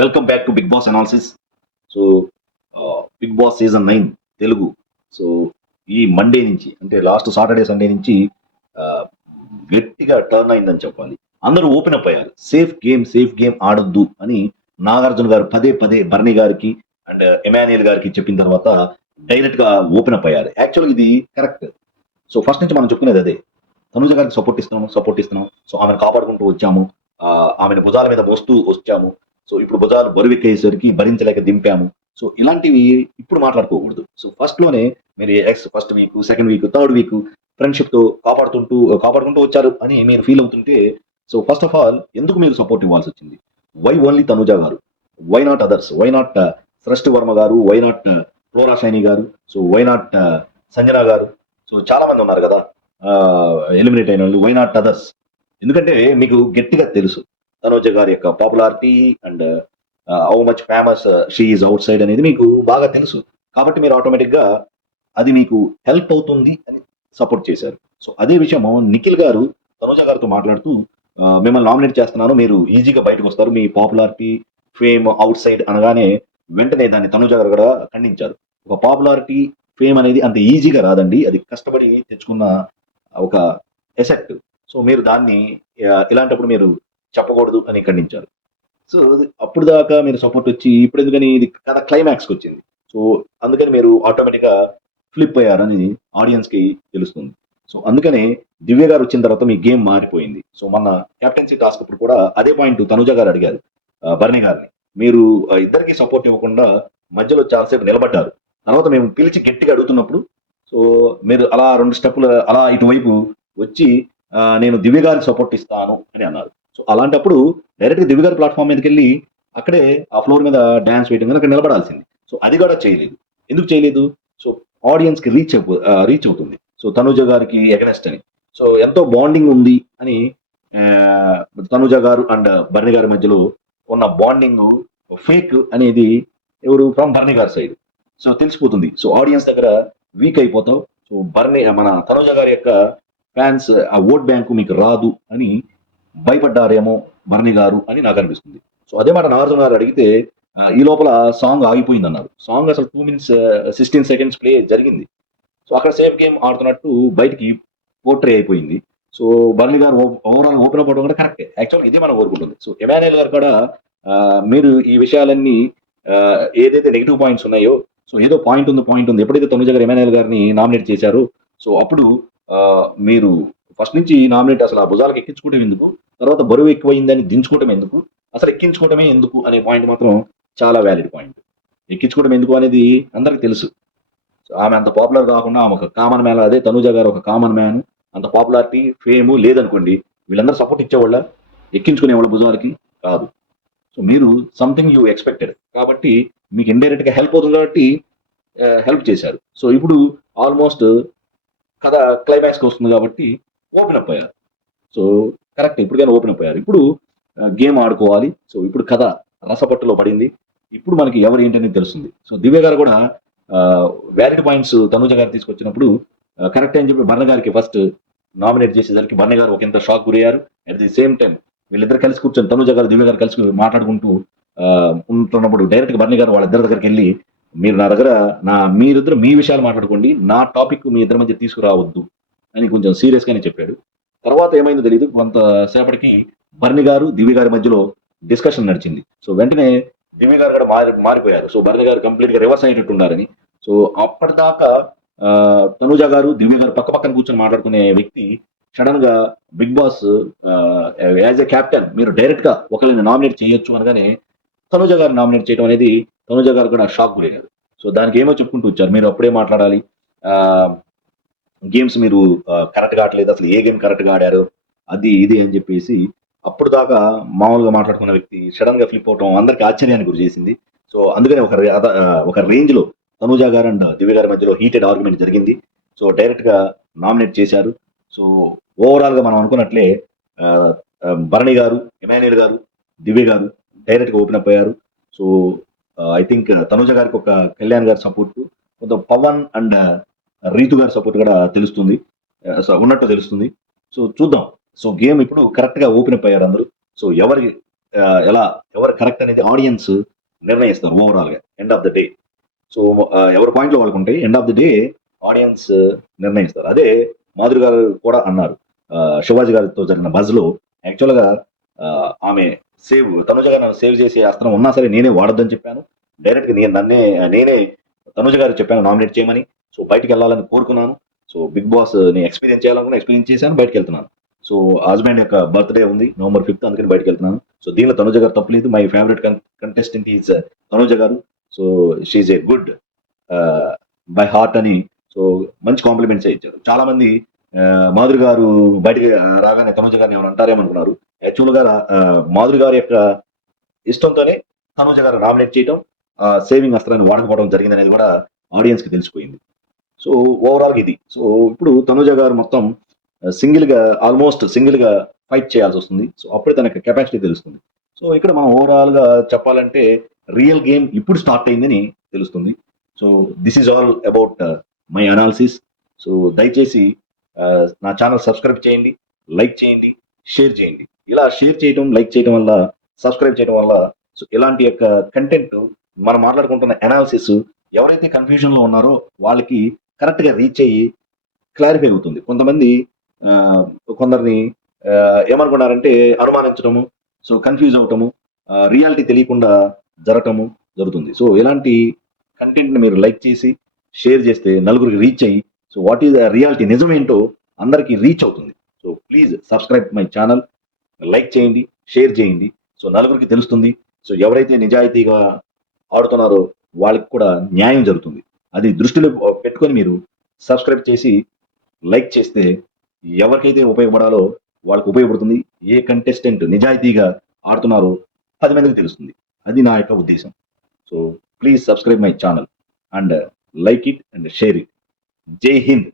Welcome back to Bigg Boss analysis so Bigg Boss season nine Telugu so ఈ Monday నుంచి అంటే last Saturday Sunday నుంచి uh, గట్టిగా turn అయిందని చెప్పాలి. అందరూ ఓపెన్ అప్ అయ్యారు. సేఫ్ గేమ్ సేఫ్ గేమ్ ఆడొద్దు అని నాగార్జున గారు పదే పదే బర్నీ గారికి అండ్ ఎమాన్యుయల్ uh, గారికి చెప్పిన తర్వాత డైరెక్ట్గా ఓపెన్ అప్ అయ్యారు. యాక్చువల్గా ఇది కరెక్ట్ సో ఫస్ట్ నుంచి మనం చెప్పుకునేది అదే. తనుజ గారికి సపోర్ట్ ఇస్తున్నాము సపోర్ట్ ఇస్తున్నాము. సో ఆమెను కాపాడుకుంటూ వచ్చాము. ఆమెను భుజాల మీద మోస్తూ వచ్చాము. సో ఇప్పుడు భుజాలు బరువెక్కేసరికి భరించలేక దింపాము. సో ఇలాంటివి ఇప్పుడు మాట్లాడుకోకూడదు. సో ఫస్ట్లోనే మీరు ex first week second week third week ఫ్రెండ్షిప్తో కాపాడుతుంటూ కాపాడుకుంటూ వచ్చారు అని మీరు ఫీల్ అవుతుంటే సో ఫస్ట్ ఆఫ్ ఆల్ ఎందుకు మీరు సపోర్ట్ ఇవ్వాల్సి వచ్చింది? వై ఓన్లీ తనుజ గారు? Why not others why not Srishti Varma గారు? వై నాట్ ఫ్లోరా షైని గారు? సో వై నాట్ సంజన గారు? సో చాలా మంది ఉన్నారు కదా uh, ఎలిమినేట్ అయిన వాళ్ళు. వై నాట్ అదర్స్ ఎందుకంటే మీకు గట్టిగా తెలుసు. తనోజ గారి యొక్క popularity and how much famous she is outside అనేది మీకు బాగా తెలుసు. కాబట్టి మీరు ఆటోమేటిక్గా అది మీకు హెల్ప్ అవుతుంది అని సపోర్ట్ చేశారు. సో అదే విషయం నిఖిల్ గారు తనుజ గారితో మాట్లాడుతూ మిమ్మల్ని నామినేట్ చేస్తున్నాను మీరు ఈజీగా బయటకు వస్తారు మీ పాపులారిటీ ఫేమ్ అవుట్ సైడ్ అనగానే వెంటనే దాన్ని తనుజ గారు కూడా ఖండించారు. ఒక పాపులారిటీ ఫేమ్ అనేది అంత ఈజీగా రాదండి. అది కష్టపడి తెచ్చుకున్న ఒక ఎసెక్ట్ సో మీరు దాన్ని ఇలాంటప్పుడు మీరు చెప్పకూడదు అని ఖండించారు సో అప్పుడు దాకా మీరు సపోర్ట్ వచ్చి ఇప్పుడు ఎందుకని ఇది కథ క్లైమాక్స్కి వచ్చింది. సో అందుకని మీరు ఆటోమేటిక్గా ఫ్లిప్ అయ్యారని ఆడియన్స్కి తెలుస్తుంది. సో అందుకనే దివ్య గారు వచ్చిన తర్వాత మీ గేమ్ మారిపోయింది. సో మన కెప్టెన్సీ టాస్క్ ఇప్పుడు కూడా అదే పాయింట్ తనుజ గారు అడిగారు భరణి గారిని. మీరు ఇద్దరికి సపోర్ట్ ఇవ్వకుండా మధ్యలో చాలాసేపు నిలబడ్డారు. తర్వాత మేము పిలిచి గట్టిగా అడుగుతున్నప్పుడు సో మీరు అలా రెండు స్టెప్పులు అలా ఇటువైపు వచ్చి నేను దివ్య గారికి సపోర్ట్ ఇస్తాను అని అన్నారు. సో అలాంటప్పుడు డైరెక్ట్గా దివ్య గారి ప్లాట్ఫామ్ మీదకి వెళ్ళి అక్కడే ఆ ఫ్లోర్ మీద డాన్స్ వేయడం కానీ అక్కడ నిలబడాల్సింది. సో అది కూడా చేయలేదు. ఎందుకు చేయలేదు? సో ఆడియన్స్కి రీచ్ రీచ్ అవుతుంది. సో తనుజ గారికి ఎగనెస్ట్ అని. సో ఎంతో బాండింగ్ ఉంది అని ఆ, తనుజ గారు అండ్ భరణి గారి మధ్యలో ఉన్న బాండింగ్ ఫేక్ అనేది ఎవరు ఫ్రమ్ భరణి గారి సైడ్. సో తెలిసిపోతుంది. సో ఆడియన్స్ దగ్గర వీక్ అయిపోతావు సో భరణి మన తనుజ గారి యొక్క ఫ్యాన్స్ ఆ ఓట్ బ్యాంకు మీకు రాదు అని భయపడ్డారేమో భరణి గారు అని నాకు అనిపిస్తుంది. సో అదే మాట నాగార్జున గారు అడిగితే ఈ లోపల సాంగ్ ఆగిపోయింది అన్నారు సాంగ్ అసలు two minutes sixteen seconds play జరిగింది. సో అక్కడ సేమ్ గేమ్ ఆడుతున్నట్టు బయటికి పోర్ట్రే అయిపోయింది. సో బర్లీ గారు ఓవరాల్ ఓపెన్ అప్ అవడం కూడా కరెక్టే యాక్చువల్ ఇది మనం కోరుకుంటుంది. సో ఎమాన్యుల్ గారు కూడా మీరు ఈ విషయాలన్నీ ఏదైతే నెగిటివ్ పాయింట్స్ ఉన్నాయో సో ఏదో పాయింట్ ఉంది పాయింట్ ఉంది ఎప్పుడైతే తొమ్మిది గారు ఎమాన్యుల్ గారిని నామినేట్ చేశారో సో అప్పుడు మీరు ఫస్ట్ నుంచి ఈ నామినేట్ అసలు ఆ భుజాలకు ఎక్కించుకోవడం ఎందుకు? తర్వాత బరువు ఎక్కువైందని దించుకోవడం ఎందుకు? అసలు ఎక్కించుకోవడమే ఎందుకు అనే పాయింట్ మాత్రం చాలా వ్యాలిడ్ పాయింట్ ఎక్కించుకోవడం ఎందుకు అనేది అందరికి తెలుసు. సో ఆమె అంత పాపులర్ కాకుండా ఆమె ఒక కామన్ మ్యాన్ అదే తనుజ గారు ఒక కామన్ మ్యాన్ అంత పాపులారిటీ ఫేమ్ లేదనుకోండి వీళ్ళందరూ సపోర్ట్ ఇచ్చేవాళ్ళ? ఎక్కించుకునేవాళ్ళ భుజాలకి? కాదు. సో మీరు సంథింగ్ యూ ఎక్స్పెక్టెడ్ కాబట్టి మీకు ఇండైరెక్ట్గా హెల్ప్ అవుతుంది కాబట్టి హెల్ప్ చేశారు. సో ఇప్పుడు ఆల్మోస్ట్ కథ క్లైమాక్స్కి వస్తుంది కాబట్టి ఓపెన్ అప్ అయ్యారు. సో కరెక్ట్ ఇప్పటికైనా ఓపెన్ అప్ అయ్యారు. ఇప్పుడు గేమ్ ఆడుకోవాలి. సో ఇప్పుడు కథ రసపట్టులో పడింది. ఇప్పుడు మనకి ఎవరు ఏంటనేది తెలుస్తుంది. సో దివ్య గారు కూడా వ్యాలిడ్ పాయింట్స్ తనుజ గారు తీసుకొచ్చినప్పుడు కరెక్ట్ అని చెప్పి బర్ణ గారికి ఫస్ట్ నామినేట్ చేసేసరికి బర్ణ గారు ఒక ఎంత షాక్ గురయ్యారు. అట్ ది సేమ్ టైం వీళ్ళిద్దరు కలిసి కూర్చొని తనుజ గారు దివ్య గారు కలిసి మాట్లాడుకుంటూ ఉంటున్నప్పుడు డైరెక్ట్ బర్ణి గారు వాళ్ళిద్దరి దగ్గరికి వెళ్ళి మీరు నా దగ్గర నా మీరిద్దరు మీ విషయాలు మాట్లాడుకోండి. నా టాపిక్ మీ ఇద్దరి మధ్య తీసుకురావద్దు. అని కొంచెం సీరియస్ గానే చెప్పాడు. తర్వాత ఏమైందో తెలియదు కొంతసేపటికి బర్ని గారు దివి గారి మధ్యలో డిస్కషన్ నడిచింది. సో వెంటనే దివి గారు కూడా మారి మారిపోయారు. సో బర్ని గారు కంప్లీట్గా రివర్స్ అయినట్టు ఉన్నారని సో అప్పటిదాకా ఆ, తనుజ గారు దివ్య గారు పక్క పక్కన కూర్చొని మాట్లాడుకునే వ్యక్తి సడన్గా Bigg Boss as a captain మీరు డైరెక్ట్గా ఒకరిని నామినేట్ చేయొచ్చు అనగానే తనుజ గారు నామినేట్ చేయడం అనేది తనుజ గారు కూడా షాక్ గురయ్యారు. సో దానికి ఏమో చెప్పుకుంటూ వచ్చారు. మీరు అప్పుడే మాట్లాడాలి. గేమ్స్ మీరు కరెక్ట్గా ఆడలేదు అసలు ఏ గేమ్ కరెక్ట్గా ఆడారు అది ఇది అని చెప్పేసి అప్పుడు దాకా మామూలుగా మాట్లాడుకున్న వ్యక్తి సడన్గా ఫ్లిప్ అవటం అందరికి ఆశ్చర్యానికి గురి చేసింది. సో అందుకనే ఒక రే- అద- ఒక రేంజ్లో తనుజా గారు అండ్ దివ్య గారి మధ్యలో హీటెడ్ ఆర్గ్యుమెంట్ జరిగింది. సో డైరెక్ట్గా నామినేట్ చేశారు. సో ఓవరాల్గా మనం అనుకున్నట్లే భరణి గారు ఎమాన్యుల్ గారు దివ్య గారు డైరెక్ట్గా ఓపెన్ అప్ అయ్యారు. సో ఐ థింక్ తనూజ గారికి ఒక కళ్యాణ్ గారి సపోర్ట్ కొంత పవన్ అండ్ రీతు గారి సపోర్ట్ కూడా తెలుస్తుంది. సో ఉన్నట్టు తెలుస్తుంది. సో చూద్దాం. సో గేమ్ ఇప్పుడు కరెక్ట్గా ఓపెన్ అప్ అయ్యారు అందరూ. సో ఎవరి ఎలా ఎవరు కరెక్ట్ అనేది ఆడియన్స్ నిర్ణయిస్తారు ఓవరాల్గా end of the day so ఎవరి పాయింట్లో వాళ్ళకు ఉంటాయి end of the day audience నిర్ణయిస్తారు. అదే మాధురి గారు కూడా అన్నారు. శివాజీ గారితో జరిగిన బజ్లో యాక్చువల్గా ఆమె సేవ్ తనుజ గారు నన్ను సేవ్ చేసే అస్త్రం ఉన్నా సరే నేనే వాడొద్దని చెప్పాను. డైరెక్ట్గా నేను నన్నే నేనే తనుజ గారు చెప్పాను నామినేట్ చేయమని. సో బయటికి వెళ్ళాలని కోరుకున్నాను. సో బిగ్ బాస్ని ఎక్స్పీరియన్స్ చేయాలనుకున్నా ఎక్స్పీరియన్స్ చేశాను బయటకు వెళ్తున్నాను సో హస్బెండ్ యొక్క బర్త్డే ఉంది నవంబర్ ఫిఫ్త్ అందుకని బయటకు వెళ్తున్నాను సో దీనిలో తనుజ గారు తప్పలేదు my favourite contestant is uh, Tanuja గారు. So she a good by heart అని సో మంచి కాంప్లిమెంట్స్ ఇచ్చారు. చాలా మంది uh, మాధురి గారు బయటికి uh, రాగానే తనుజ గారిని ఏమైనా అంటారేమనుకున్నారు. యాక్చువల్గా మాధురి గారి యొక్క ఇష్టంతోనే తనుజ గారు నామినేట్ చేయడం సేవింగ్ అస్త్రాన్ని వాడకపోవడం జరిగింది అనేది కూడా ఆడియన్స్కి తెలిసిపోయింది. సో ఓవరాల్ ఇది. సో ఇప్పుడు తనుజ గారు మొత్తం సింగిల్గా ఆల్మోస్ట్ సింగిల్గా ఫైట్ చేయాల్సి వస్తుంది. సో అప్పుడే తనకి కెపాసిటీ తెలుస్తుంది. సో ఇక్కడ మనం ఓవరాల్గా చెప్పాలంటే రియల్ గేమ్ ఇప్పుడు స్టార్ట్ అయిందని తెలుస్తుంది. So this is all about my analysis so దయచేసి uh, నా ఛానల్ సబ్స్క్రైబ్ చేయండి లైక్ చేయండి షేర్ చేయండి. ఇలా షేర్ చేయడం లైక్ చేయడం వల్ల సబ్స్క్రైబ్ చేయడం వల్ల సో ఇలాంటి యొక్క కంటెంట్ మనం మాట్లాడుకుంటున్న అనాలిసిస్ ఎవరైతే కన్ఫ్యూజన్లో ఉన్నారో వాళ్ళకి కరెక్ట్గా రీచ్ అయ్యి క్లారిఫై అవుతుంది. కొంతమంది కొందరిని ఏమనుకున్నారంటే అనుమానించడము సో కన్ఫ్యూజ్ అవటము రియాలిటీ తెలియకుండా జరగటము జరుగుతుంది. సో ఇలాంటి కంటెంట్ని మీరు లైక్ చేసి షేర్ చేస్తే నలుగురికి రీచ్ అయ్యి సో వాట్ ఈస్ రియాలిటీ నిజమేంటో అందరికీ రీచ్ అవుతుంది. So please subscribe my channel like చేయండి షేర్ చేయండి. సో నలుగురికి తెలుస్తుంది. సో ఎవరైతే నిజాయితీగా ఆడుతున్నారో వాళ్ళకి కూడా న్యాయం జరుగుతుంది. అది దృష్టిలో పెట్టుకొని మీరు సబ్స్క్రైబ్ చేసి లైక్ చేస్తే ఎవరికైతే ఉపయోగపడాలో వాళ్ళకి ఉపయోగపడుతుంది ఏ కంటెస్టెంట్ నిజాయితీగా ఆడుతున్నారో పది మందికి తెలుస్తుంది. అది నా యొక్క ఉద్దేశం. So please subscribe my channel and like it and share it జై హింద్